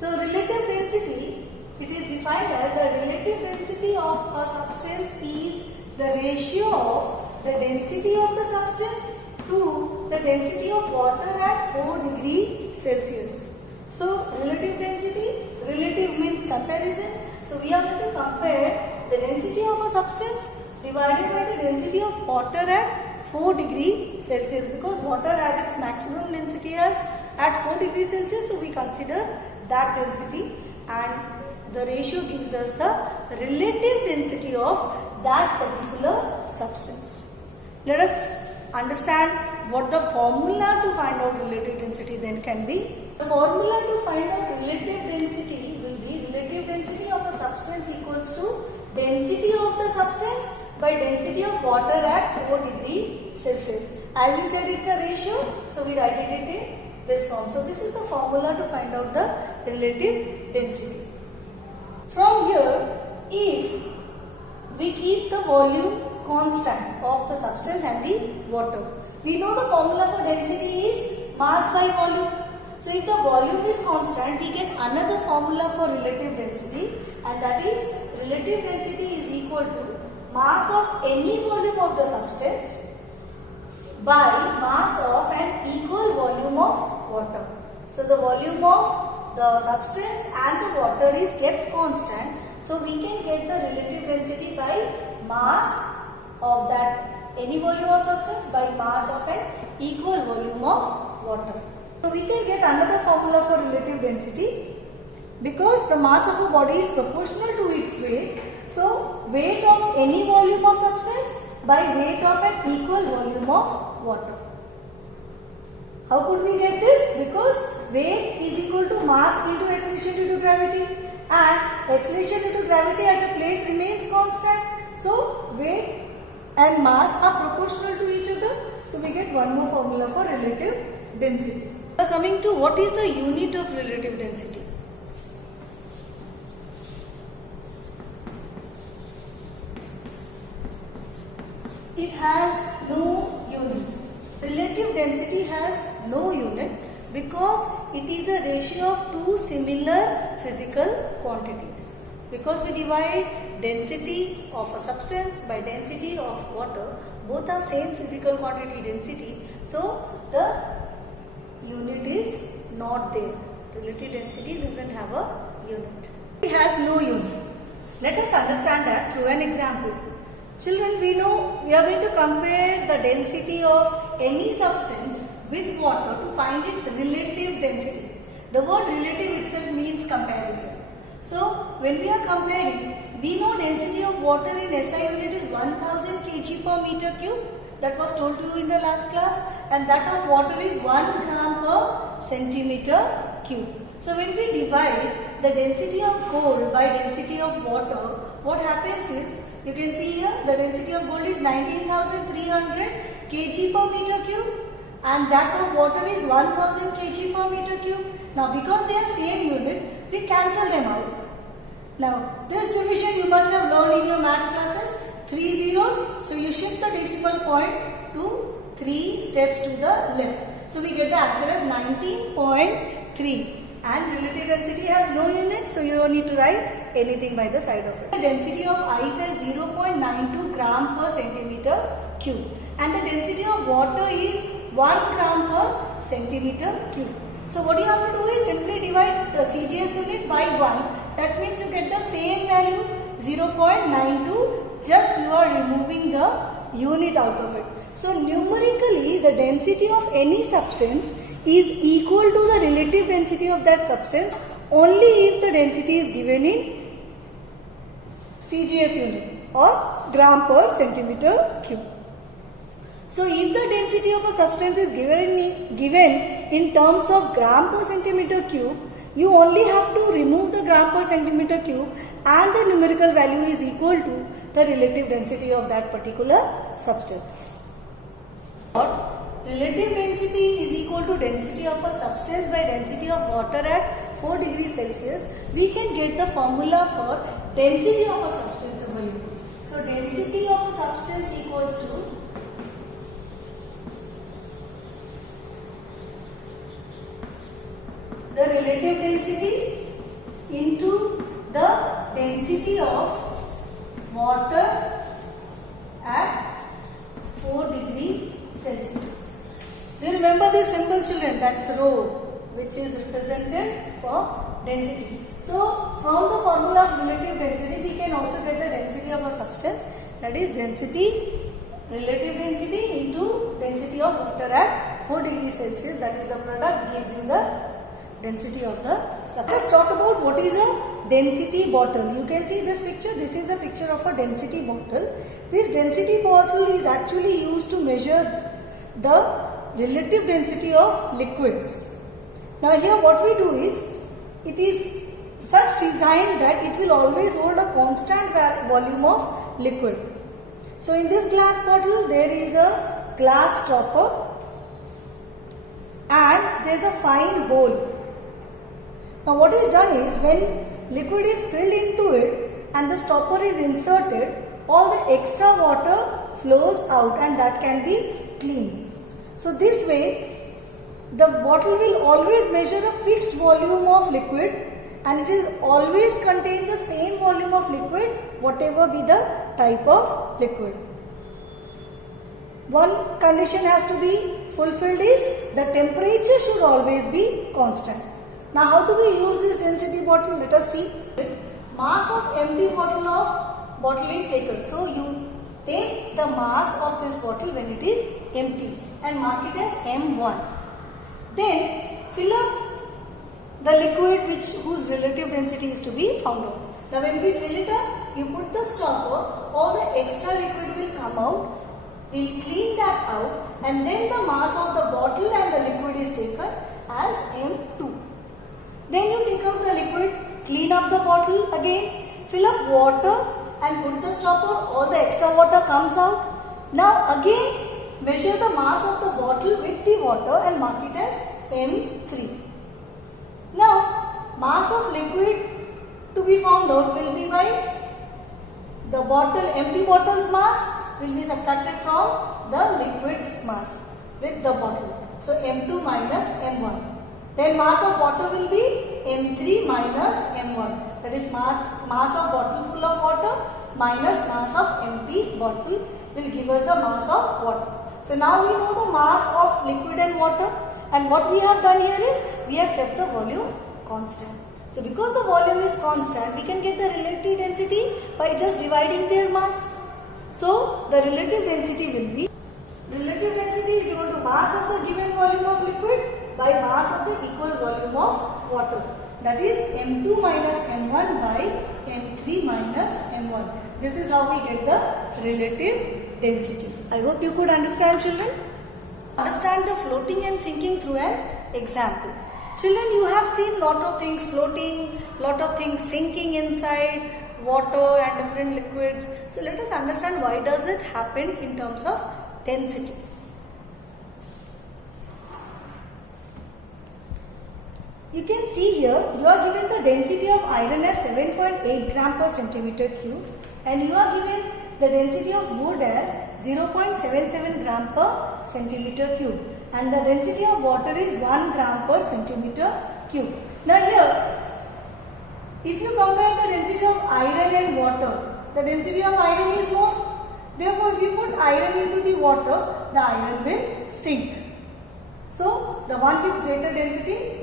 So relative density, it is defined as the relative density of a substance is the ratio of the density of the substance to the density of water at 4 degrees Celsius. So relative density, relative means comparison. So we are going to compare the density of a substance divided by the density of water at 4 degrees Celsius, because water has its maximum density as at 4 degrees Celsius, so we consider that density, and the ratio gives us the relative density of that particular substance. Let us understand what the formula to find out relative density then can be. The formula to find out relative density will be relative density of a substance equals to density of the substance by density of water at 4 degrees Celsius. As we said, it's a ratio, so we write it in this form. So this is the formula to find out the relative density. From here, if we keep the volume constant of the substance and the water, we know the formula for density is mass by volume. So if the volume is constant, we get another formula for relative density, and that is relative density is equal to mass of any volume of the substance by mass of an equal volume of water. So the volume of the substance and the water is kept constant, so we can get the relative density by mass of that any volume of substance by mass of an equal volume of water. So we can get another formula for relative density, because the mass of a body is proportional to its weight. So weight of any volume of substance by weight of an equal volume of water. How could we get this? Because weight is equal to mass into acceleration due to gravity, and acceleration due to gravity at a place remains constant. So weight and mass are proportional to each other. So we get one more formula for relative density. Now coming to what is the unit of relative density. It has no unit. Relative density has no unit because it is a ratio of two similar physical quantities. Because we divide density of a substance by density of water, both are same physical quantity density, so the unit is not there. Relative density doesn't have a unit. It has no unit. Let us understand that through an example. Children, we know we are going to compare the density of any substance with water to find its relative density. The word relative itself means comparison. So when we are comparing, we know density of water in SI unit is 1000 kg per meter cube. That was told to you in the last class, and that of water is 1 gram per centimeter cube. So when we divide the density of gold by density of water, what happens is, you can see here the density of gold is 19,300 kg per meter cube, and that of water is 1000 kg per meter cube. Now because they are same unit, we cancel them out. Now this division you must have learned in your maths classes, 3 zeros, so you shift the decimal point to 3 steps to the left. So we get the answer as 19.3. And relative density has no unit, so you don't need to write anything by the side of it. The density of ice is 0.92 gram per centimeter cube, and the density of water is 1 gram per centimeter cube. So what you have to do is simply divide the CGS unit by 1. That means you get the same value, 0.92, just you are removing the unit out of it. So numerically, the density of any substance is equal to the relative density of that substance only if the density is given in CGS unit or gram per centimeter cube. So if the density of a substance is given in terms of gram per centimeter cube, you only have to remove the gram per centimeter cube and the numerical value is equal to the relative density of that particular substance. Relative density is equal to density of a substance by density of water at 4 degrees Celsius. We can get the formula for density of a substance over here. So density of a substance equals to the relative density into the density of water at 4 degree Celsius. Do you remember this symbol, children? That's rho, which is represented for density. So from the formula of relative density, we can also get the density of a substance, that is density, relative density into density of water at 4 degrees Celsius, that is the product gives you the density of the substance. Let's talk about what is a density bottle. You can see this picture. This is a picture of a density bottle. This density bottle is actually used to measure the relative density of liquids. Now here what we do is, it is such design that it will always hold a constant volume of liquid. So in this glass bottle there is a glass stopper and there is a fine hole. Now what is done is, when liquid is filled into it and the stopper is inserted, all the extra water flows out and that can be cleaned. So this way the bottle will always measure a fixed volume of liquid and it is always contain the same volume of liquid whatever be the type of liquid. One condition has to be fulfilled is, the temperature should always be constant. Now how do we use this density bottle? Let us see. Mass of empty bottle is taken. So you take the mass of this bottle when it is empty and mark it as M1. Then fill up the liquid whose relative density is to be found out. Now when we fill it up, you put the stopper, all the extra liquid will come out, we'll clean that out and then the mass of the bottle and the liquid is taken as M2. Then you take out the liquid, clean up the bottle again, fill up water and put the stopper, all the extra water comes out. Now again measure the mass of the bottle with the water and mark it as M3. Now mass of liquid to be found out will be by the empty bottle's mass will be subtracted from the liquid's mass with the bottle. So M2 minus M1. Then mass of water will be M3 minus M1. That is mass of bottle full of water minus mass of empty bottle will give us the mass of water. So now we know the mass of liquid and water, and what we have done here is, we have kept the volume constant. So because the volume is constant, we can get the relative density by just dividing their mass. So the relative density will be, relative density is equal to mass of the given volume of liquid by mass of the equal volume of water. That is M2 minus M1 by M3 minus M1. This is how we get the relative density. I hope you could understand, children. Understand the floating and sinking through an example. Children, you have seen lot of things floating, lot of things sinking inside water and different liquids. So let us understand why does it happen in terms of density. You can see here, you are given the density of iron as 7.8 gram per centimeter cube and you are given the density of wood as 0.77 gram per centimeter cube and the density of water is 1 gram per centimeter cube. Now here, if you compare the density of iron and water, the density of iron is more. Therefore, if you put iron into the water, the iron will sink. So, the one with greater density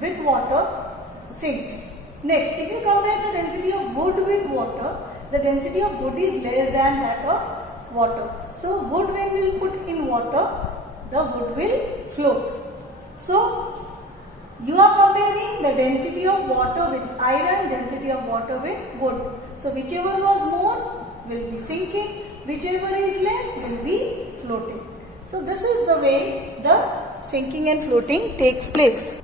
with water sinks. Next, if you compare the density of wood with water, the density of wood is less than that of water. So, wood when we will put in water, the wood will float. So, you are comparing the density of water with iron, density of water with wood. So, whichever was more will be sinking, whichever is less will be floating. So, this is the way the sinking and floating takes place.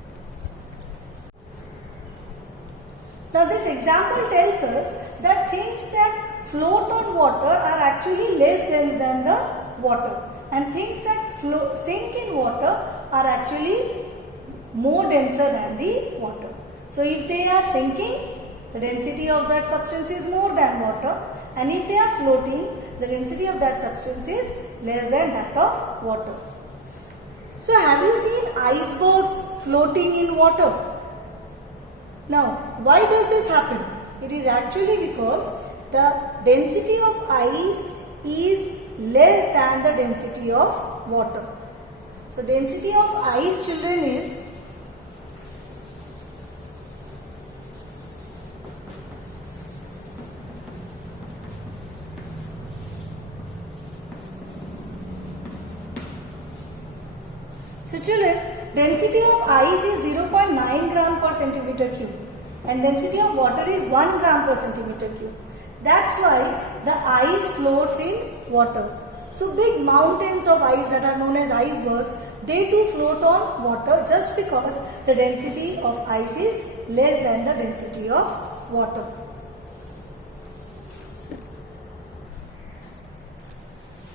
Now, this example tells us that things that float on water are actually less dense than the water and things that sink in water are actually more denser than the water. So, if they are sinking, the density of that substance is more than water and if they are floating, the density of that substance is less than that of water. So, have you seen icebergs floating in water? Now, why does this happen? It is actually because the density of ice is less than the density of water. So, density of ice, children, is so children, density of ice is 0.9 gram per centimeter cube and density of water is 1 gram per centimeter cube. That's why the ice floats in water. So big mountains of ice that are known as icebergs, they too float on water just because the density of ice is less than the density of water.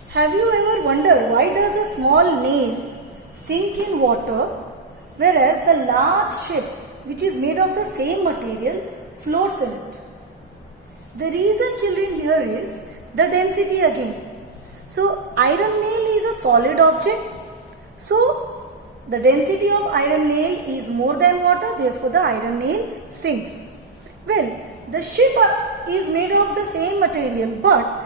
Have you ever wondered why does a small nail sink in water whereas the large ship which is made of the same material floats in it? The reason, children, here is the density again. So iron nail is a solid object. So the density of iron nail is more than water, therefore the iron nail sinks. Well, the ship is made of the same material, but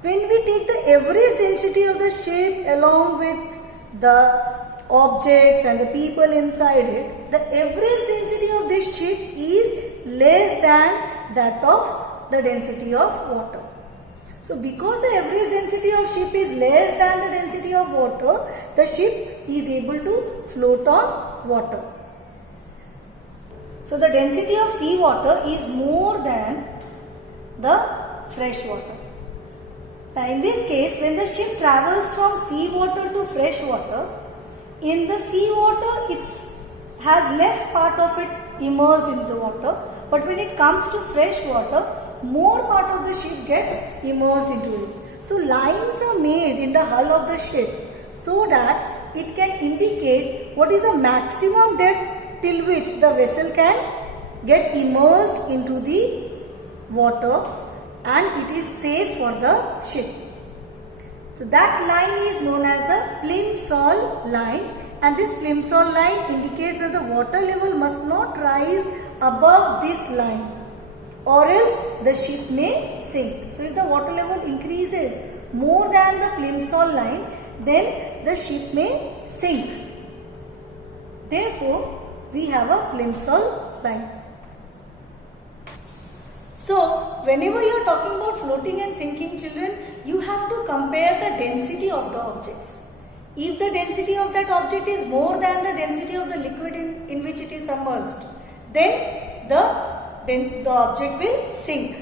when we take the average density of the ship along with the objects and the people inside it, the average density of this ship is less than that of the density of water. So because the average density of ship is less than the density of water, the ship is able to float on water. So the density of sea water is more than the fresh water. Now in this case, when the ship travels from sea water to fresh water, in the sea water it has less part of it immersed in the water, but when it comes to fresh water, more part of the ship gets immersed into it. So lines are made in the hull of the ship so that it can indicate what is the maximum depth till which the vessel can get immersed into the water and it is safe for the ship. So that line is known as the Plimsoll line, and this Plimsoll line indicates that the water level must not rise above this line or else the ship may sink. So if the water level increases more than the Plimsoll line, then the ship may sink. Therefore, we have a Plimsoll line. So, whenever you are talking about floating and sinking, children, you have to compare the density of the objects. If the density of that object is more than the density of the liquid in which it is submerged, then the object will sink.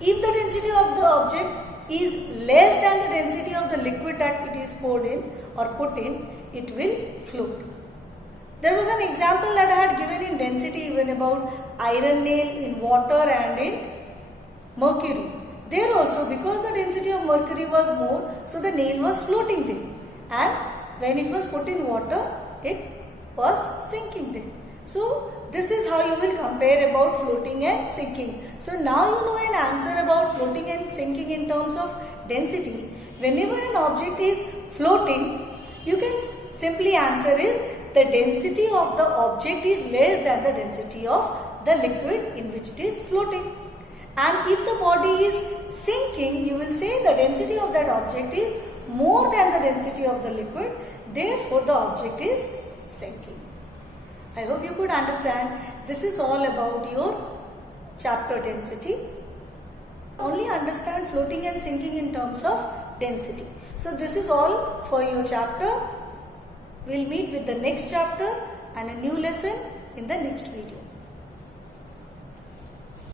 If the density of the object is less than the density of the liquid that it is poured in or put in, it will float. There was an example that I had given in density even about iron nail in water and in mercury. There also, because the density of mercury was more, so the nail was floating there, and when it was put in water, it was sinking there. So this is how you will compare about floating and sinking. So now you know an answer about floating and sinking in terms of density. Whenever an object is floating, you can simply answer is the density of the object is less than the density of the liquid in which it is floating. And if the body is sinking, you will say the density of that object is more than the density of the liquid, therefore the object is sinking. I hope you could understand. This is all about your chapter density. Only understand floating and sinking in terms of density. So this is all for your chapter. We'll meet with the next chapter and a new lesson in the next video.